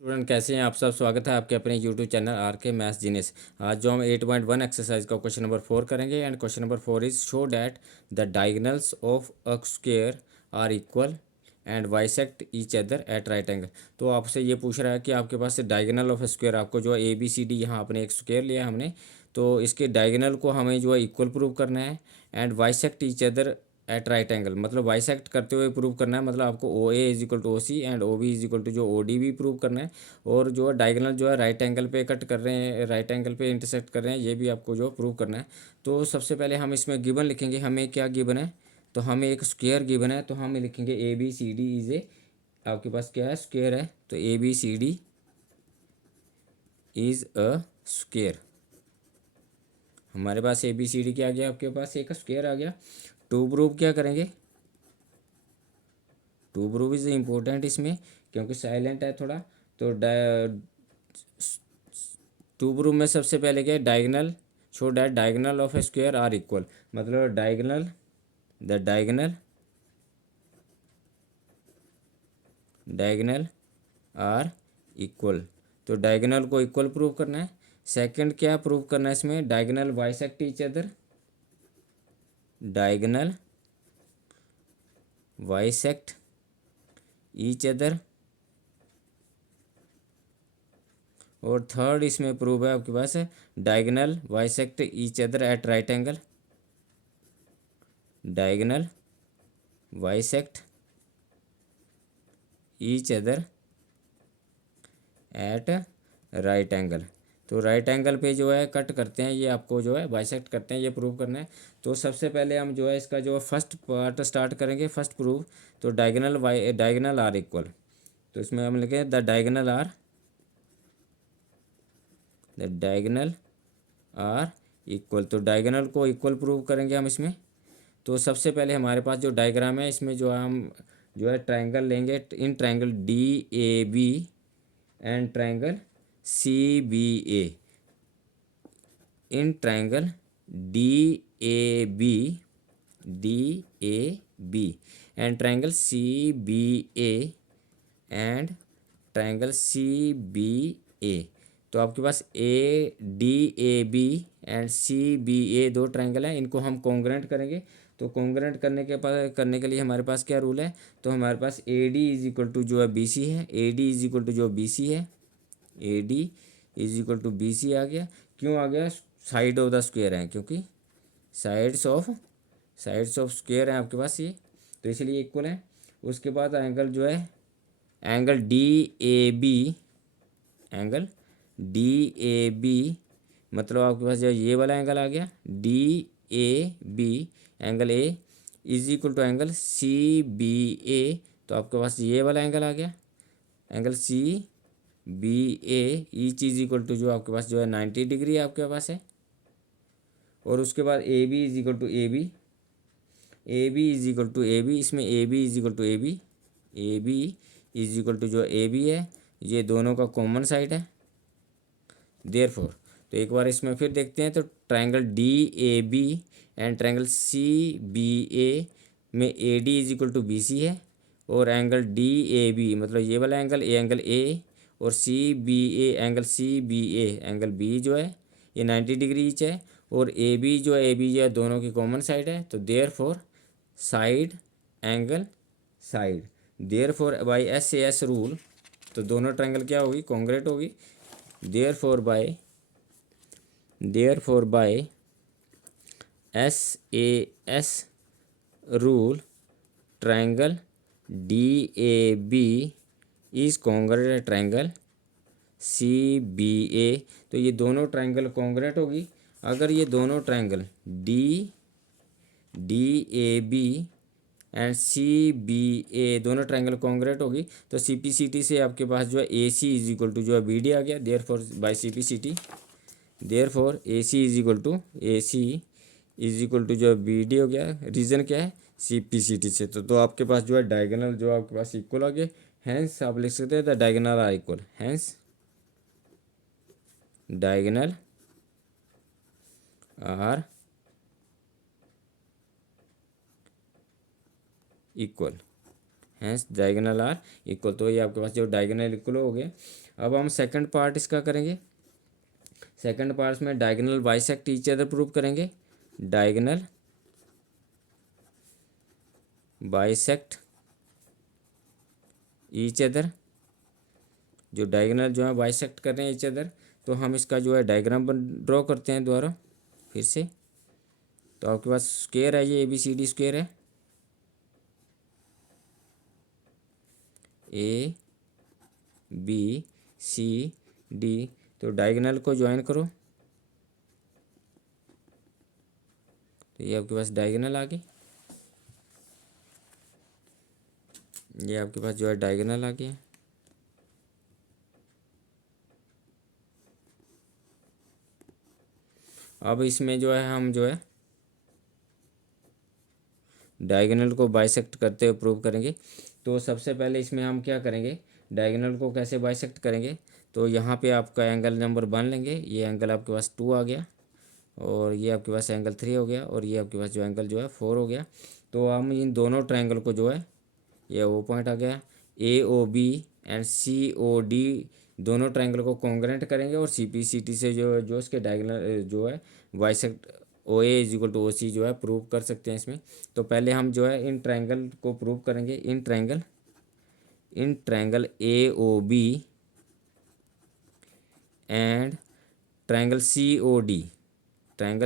Student कैसे हैं आप सब। स्वागत है आपके अपने यूट्यूब चैनल आर के मैथ्स जीनियस। आज जो हम 8.1 एक्सरसाइज का क्वेश्चन नंबर 4 करेंगे and question number 4 is show that the diagonals of a square are equal and bisect each other at right angle. तो आपसे ये पूछ रहा है कि आपके पास डायगोनल ऑफ स्क्वायर, आपको जो है ए बी सी डी, यहाँ अपने एक स्क्वायर लिया है हमने, तो इसके डायगोनल को हमें जो है इक्वल प्रूव करना है and bisect each other at right angle, मतलब बाइसेक्ट करते हुए प्रूव करना है। मतलब आपको O A is equal to O C and O B is equal to जो ओ डी भी प्रूव करना है। और जो है डायगोनल जो है राइट एंगल पे कट कर रहे हैं, राइट एंगल पे इंटरसेक्ट कर रहे हैं, ये भी आपको जो प्रूव करना है। तो सबसे पहले हम इसमें गिवन लिखेंगे। हमें क्या गिवन है, तो हमें एक स्क्वायर गिवन है, तो हम लिखेंगे A B C D is A, आपके पास क्या है, स्क्वायर है, तो A B C D is a square. हमारे पास ए बी सी डी क्या आ गया, आपके पास एक स्क्वायर आ गया। टू प्रूव क्या करेंगे, टू प्रूव इज इम्पोर्टेंट इसमें क्योंकि साइलेंट है थोड़ा। तो टू प्रूव में सबसे पहले क्या है, diagonal show that diagonal of a square are equal, मतलब diagonal the diagonal are equal. तो डायगोनल को इक्वल प्रूव करना है। सेकंड क्या प्रूव करना है इसमें, diagonal bisect each other, diagonal bisect each other. और थर्ड इसमें प्रूव है आपके पास diagonal bisect each other at right angle, diagonal bisect each other at right angle. तो राइट एंगल पे जो है कट करते हैं, ये आपको जो है बाइसेक्ट करते हैं, ये प्रूव करना है। तो सबसे पहले हम जो है इसका जो फर्स्ट पार्ट स्टार्ट करेंगे, फर्स्ट प्रूव। तो डायगोनल आर इक्वल, तो इसमें हम लिखें द डायगोनल आर इक्वल। तो डायगोनल को इक्वल प्रूव करेंगे हम इसमें। तो सबसे पहले हमारे पास जो डायग्राम है, इसमें जो हम जो है ट्रायंगल लेंगे, in triangle D A B and triangle C B A, in triangle D A B and triangle C B A and triangle C B A. तो आपके पास A D A B and C B A दो triangle हैं, इनको हम congruent करेंगे। तो congruent करने के लिए हमारे पास क्या रूल है, तो हमारे पास A D is equal to जो है बी सी है, A D is equal to जो बी सी है, A D is equal to B C आ गया। क्यों आ गया, साइड ऑफ द स्क्वायर है, क्योंकि साइड्स ऑफ स्क्वायर हैं आपके पास ये, तो इसलिए इक्वल है। उसके बाद एंगल जो है, angle D A B, angle D A B, मतलब आपके पास जो ये वाला एंगल आ गया D A B, angle A is equal to angle C B A. तो आपके पास ये वाला एंगल आ गया, angle C B A each is equal to जो आपके पास जो है 90 डिग्री आपके पास है। और उसके बाद A B is equal to A B, A B is equal to A B, इसमें A B is equal to A B, A B is equal to जो ए बी है, ये दोनों का कॉमन साइड है देयरफॉर। तो एक बार इसमें फिर देखते हैं, तो triangle D A B and triangle C B A में A D is equal to B C है, और एंगल डी ए बी मतलब ये वाला एंगल ए और C B A angle C B A angle B जो है ये 90 डिग्री ईच है, और ए बी जो है दोनों की कॉमन साइड है। तो therefore side angle side, therefore by S A S rule, तो दोनों ट्रायंगल क्या होगी, कॉन्ग्रेट होगी। Therefore by S A S rule triangle D A B is congruent triangle C B A. तो ये दोनों ट्रायंगल कॉन्ग्रेट होगी। अगर ये दोनों triangle D A B and C B A दोनों ट्रायंगल कॉन्ग्रेट होगी, तो सी पी सी टी से आपके पास जो है A C is equal to जो है बी डी आ गया। Therefore by C P C T, therefore A C is equal to जो है बी डी हो गया। रीज़न क्या है, सी पी सी टी से। तो आपके पास जो है डायगोनल जो आपके पास इक्वल आ गए, हैंस आप लिख सकते हैं the diagonal are equal, hence diagonal are equal, hence diagonal are equal. तो ये आपके पास जो डायगोनल इक्वल हो गए। अब हम सेकंड पार्ट इसका करेंगे। सेकंड पार्ट में diagonal bisect each other prove करेंगे। डायगोनल बाइसेक्ट ईच अदर, जो डायगोनल जो है बाइसेक्ट कर रहे हैं ईच अदर, तो हम इसका जो है डायग्राम ड्रॉ करते हैं दोबारा फिर से। तो आपके पास स्क्वायर है, ये ABCD स्क्वायर है, ABCD। तो डायगोनल को ज्वाइन करो, तो ये आपके पास डायगोनल आ गई। ये आपके पास जो है डायगोनल आ गया। अब इसमें जो है हम जो है डायगोनल को बाइसेक्ट करते हुए प्रूव करेंगे। तो सबसे पहले इसमें हम क्या करेंगे, डायगोनल को कैसे बाइसेक्ट करेंगे। तो यहाँ पे आपका एंगल नंबर 1 लेंगे, ये एंगल आपके पास 2 आ गया, और ये आपके पास एंगल 3 हो गया, और ये आपके पास जो एंगल जो है 4 हो गया। तो हम इन दोनों ट्रायंगल को जो है, ये वो पॉइंट आ गया AOB एंड COD, दोनों ट्रायंगल को कॉन्ग्रेंट करेंगे, और CPCT से जो इसके डायगोनल जो है बाइसेक्ट OA=OC जो है प्रूव कर सकते हैं इसमें। तो पहले हम जो है इन ट्रायंगल को प्रूव करेंगे। In triangle AOB and triangle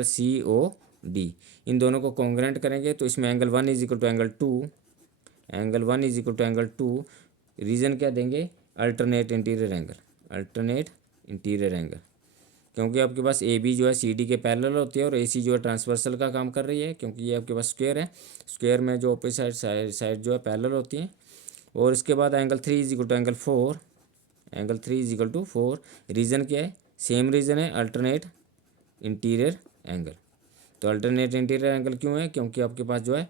COD, इन दोनों को कॉन्ग्रेंट करेंगे। तो इसमें एंगल 1 = एंगल 2, एंगल 2 रीजन क्या देंगे, अल्टरनेट इंटीरियर एंगल, क्योंकि आपके पास AB जो है CD के पैरेलल होती है, और AC जो है ट्रांसवर्सल का काम कर रही है, क्योंकि ये आपके पास स्क्वायर है। स्क्वायर में जो अपोजिट साइड जो है पैरेलल होती हैं। और इसके बाद एंगल 3 = एंगल 4, रीजन क्या है, सेम रीजन है, अल्टरनेट इंटीरियर एंगल। तो अल्टरनेट इंटीरियर एंगल क्यों है, क्योंकि आपके पास जो है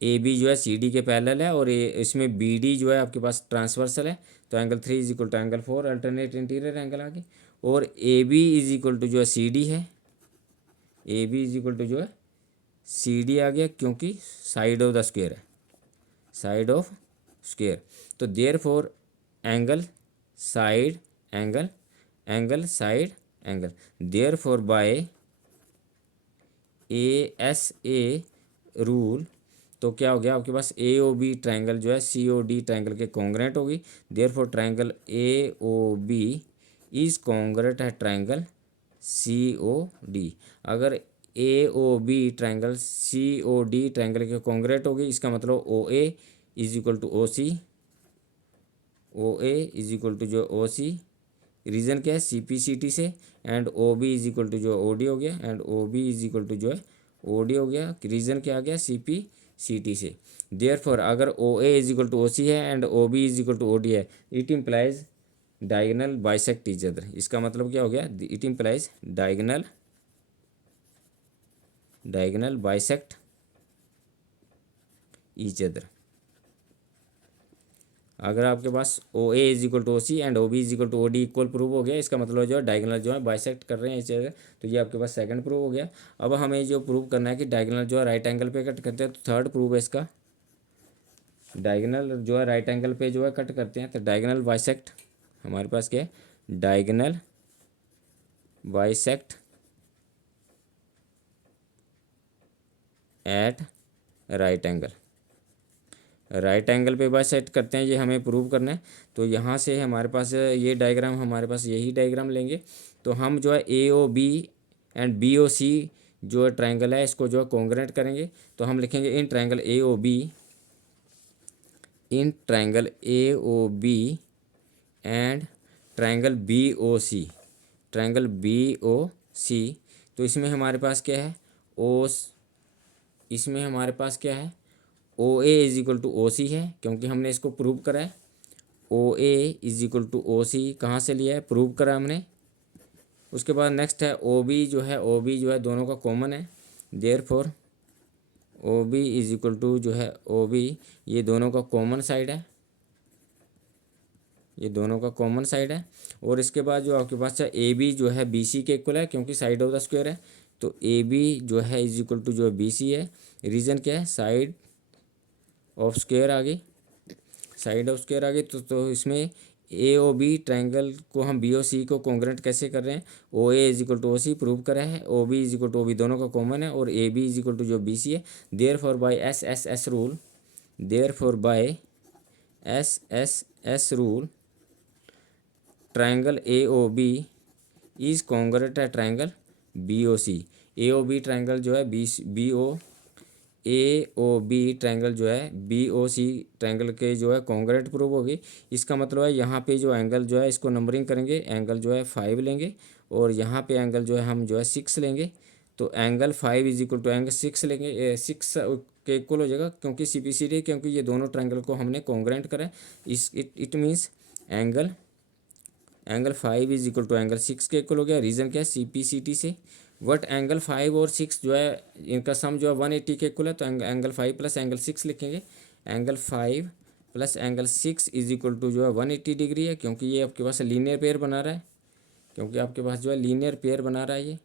AB जो है CD के पैरेलल है, और इसमें BD जो है आपके पास ट्रांसवर्सल है। तो angle 3 = angle 4, alternate interior angle आ गया। और AB जो है CD है, AB जो है CD आ गया, क्योंकि साइड ऑफ द स्क्वायर है, साइड ऑफ स्क्वायर। तो therefore angle side angle, side angle, therefore by ASA rule, तो क्या हो गया आपके पास AOB ट्रायंगल जो है COD ट्रायंगल के कॉन्ग्रेंट होगी। Therefore triangle AOB is congruent है ट्रायंगल COD। अगर AOB ट्रायंगल COD ट्रायंगल के कॉन्ग्रेंट होगी, इसका मतलब OA = OC, जो OC रीजन क्या है CPCT से, एंड OB जो OD हो गया, एंड OB जो है OD हो गया, रीजन क्या आ गया CPCT से। देयरफॉर अगर OA = OC है एंड OB = OD है, it implies diagonal bisect each other. इसका मतलब क्या हो गया, it implies diagonal bisect each other. अगर आपके पास OA = OC and OB = OD equal prove हो गया, इसका मतलब जो है डायगोनल जो है बाइसेक्ट कर रहे हैं इस जगह। तो ये आपके पास सेकंड प्रूव हो गया। अब हमें जो प्रूव करना है कि डायगोनल जो है राइट एंगल पे कट करते हैं, तो थर्ड प्रूव है इसका, डायगोनल जो है राइट एंगल पे जो है कट करते हैं। तो डायगोनल बाइसेक्ट हमारे पास क्या है, diagonal bisect at right angle पे बाइसेक्ट करते हैं, ये हमें प्रूव करना है। तो यहाँ से हमारे पास ये डायग्राम, हमारे पास यही डायग्राम लेंगे। तो हम जो है AOB एंड BOC जो है ट्रायंगल है, इसको जो है कॉन्ग्रेंट करेंगे। तो हम लिखेंगे in triangle AOB and triangle BOC, तो इसमें हमारे पास क्या है OA = OC है, क्योंकि हमने इसको प्रूव करा है। OA = OC कहाँ से लिया है, प्रूव करा हमने। उसके बाद नेक्स्ट है OB जो है दोनों का कॉमन है। देयरफॉर OB जो है OB, ये दोनों का कॉमन साइड है, और इसके बाद जो आपके पास है AB जो है BC के इक्वल है, क्योंकि साइड ऑफ द स्क्वायर है। तो AB जो है = जो BC है, रीजन क्या है, साइड ऑफ स्क्वायर आ गई, तो इसमें ए ओ बी ट्राइंगल को हम बी ओ सी को कॉन्ग्रेंट कैसे कर रहे हैं, O A is equal to O C prove करा है, O B is equal to O B दोनों का कॉमन है, और A B is equal to जो बी सी है, therefore by S S S rule, therefore by S S S rule triangle A O B is congruent है triangle B O C. A O B triangle जो है B O A O B triangle जो है B O C triangle के जो है congruent prove होगी। इसका मतलब है यहाँ पे जो एंगल जो है इसको नंबरिंग करेंगे, एंगल जो है 5 लेंगे, और यहाँ पे एंगल जो है हम जो है 6 लेंगे। तो angle 5 is equal to angle 6 लेंगे, 6 के इक्वल हो जाएगा, क्योंकि सी पी सी डी, क्योंकि ये दोनों ट्राइंगल को हमने कॉन्ग्रेंट करा है। It means angle 5 is equal to angle 6 के इक्वल हो गया। रीज़न क्या है, सी पी सी टी से वट एंगल 5 और 6 जो है इनका सम जो है 180 के इक्वल है, तो एंगल 5 प्लस एंगल 6 लिखेंगे। Angle 5 plus angle 6 is equal to जो है 180 डिग्री है, क्योंकि ये आपके पास लीनियर पेयर बना रहा है, क्योंकि आपके पास जो है लीनियर पेयर बना रहा है ये।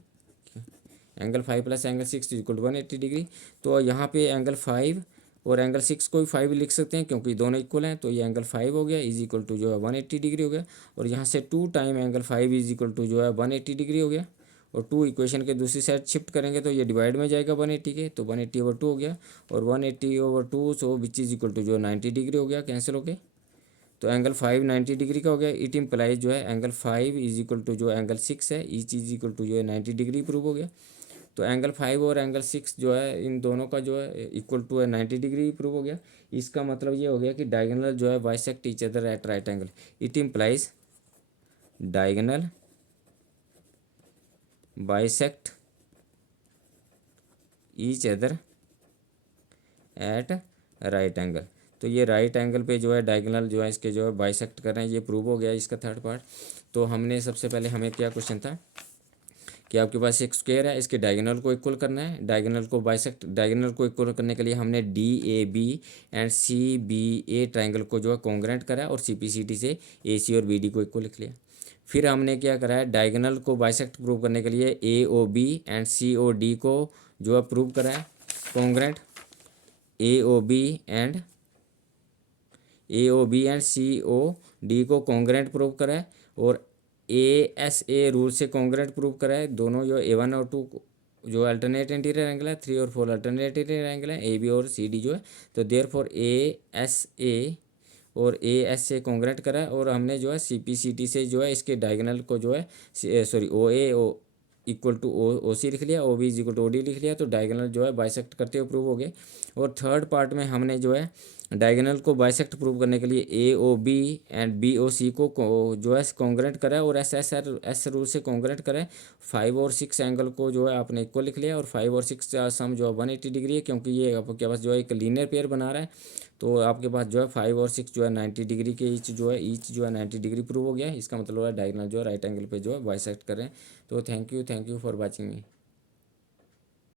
Angle 5 plus angle 6 is equal to 180 degree. तो यहाँ पे एंगल 5 और एंगल 6 को भी 5 लिख सकते हैं, क्योंकि दोनों इक्वल हैं। तो ये एंगल 5 हो गया इज इक्वल टू जो है 180 डिग्री हो गया, और यहाँ से 2 time angle 5 is equal to जो है 180 डिग्री हो गया, और 2 इक्वेशन के दूसरी साइड शिफ्ट करेंगे तो ये डिवाइड में जाएगा 180 के, तो 180/2 हो गया, और 180/2 सो विच इज इक्वल टू जो 90 डिग्री हो गया, कैंसिल हो गए। तो एंगल 5 90 डिग्री का हो गया। इट इम्प्लाइज जो है एंगल 5 इज इक्वल टू जो एंगल 6 है, ईच इज इक्वल टू जो है 90 डिग्री प्रूव हो गया। तो एंगल 5 और एंगल 6 जो है इन दोनों का जो है इक्वल टू है 90 डिग्री प्रूव हो गया। इसका मतलब ये हो गया कि डायगोनल जो है bisect each other at right angle. It implies diagonal bisect each other at right angle. तो ये राइट एंगल पे जो है डायगोनल जो है इसके जो है बाइसेक्ट कर रहे हैं, ये प्रूव हो गया इसका थर्ड पार्ट। तो हमने सबसे पहले हमें क्या क्वेश्चन था कि आपके पास एक स्क्वायर है, इसके डायगोनल को इक्वल करना है। डायगोनल को इक्वल करने के लिए हमने D A B and C B A triangle को जो है कॉन्ग्रेंट करा और सी पी सी टी से ए सी और बी डी को इक्वल लिख लिया। फिर हमने क्या करा है, डायगोनल को बाइसेक्ट प्रूव करने के लिए A O B and C O D को जो है प्रूव करा है congruent. A O B and C O D को कॉन्ग्रेंट प्रूव करा है, और ए एस ए रूल से कॉन्ग्रेंट प्रूव करा है। दोनों जो A1 और 2 जो अल्टरनेट इंटीरियर एंगल है, 3 और 4 अल्टरनेट इंटीरियर एंगल है, ए बी और सी डी जो है। तो therefore A S A और ए एस से कॉन्ग्रेंट करा है, और हमने जो है सी पी सी टी से जो है इसके डायगोनल को जो है sorry O A O equal to O C लिख लिया, O B is equal to O D लिख लिया। तो डायगोनल जो है बाइसेक्ट करते हुए प्रूव हो गए। और थर्ड पार्ट में हमने जो है डायगोनल को बाइसेक्ट प्रूव करने के लिए A O B and B O C को जो है कॉन्ग्रेंट करा है, और एस रूल से कॉन्ग्रेंट करा है। 5 और 6 एंगल को जो है आपने इक्वल लिख लिया, और 5 और 6 का सम जो है 180 डिग्री है, क्योंकि ये आपके पास जो है एक लीनियर पेयर बना रहा है। तो आपके पास जो है 5 और 6 जो है 90 डिग्री के ईच जो है 90 डिग्री प्रूव हो गया है। इसका मतलब है डायगोनल जो है राइट एंगल पे जो है बाइसेक्ट कर रहे हैं। तो thank you for watching me.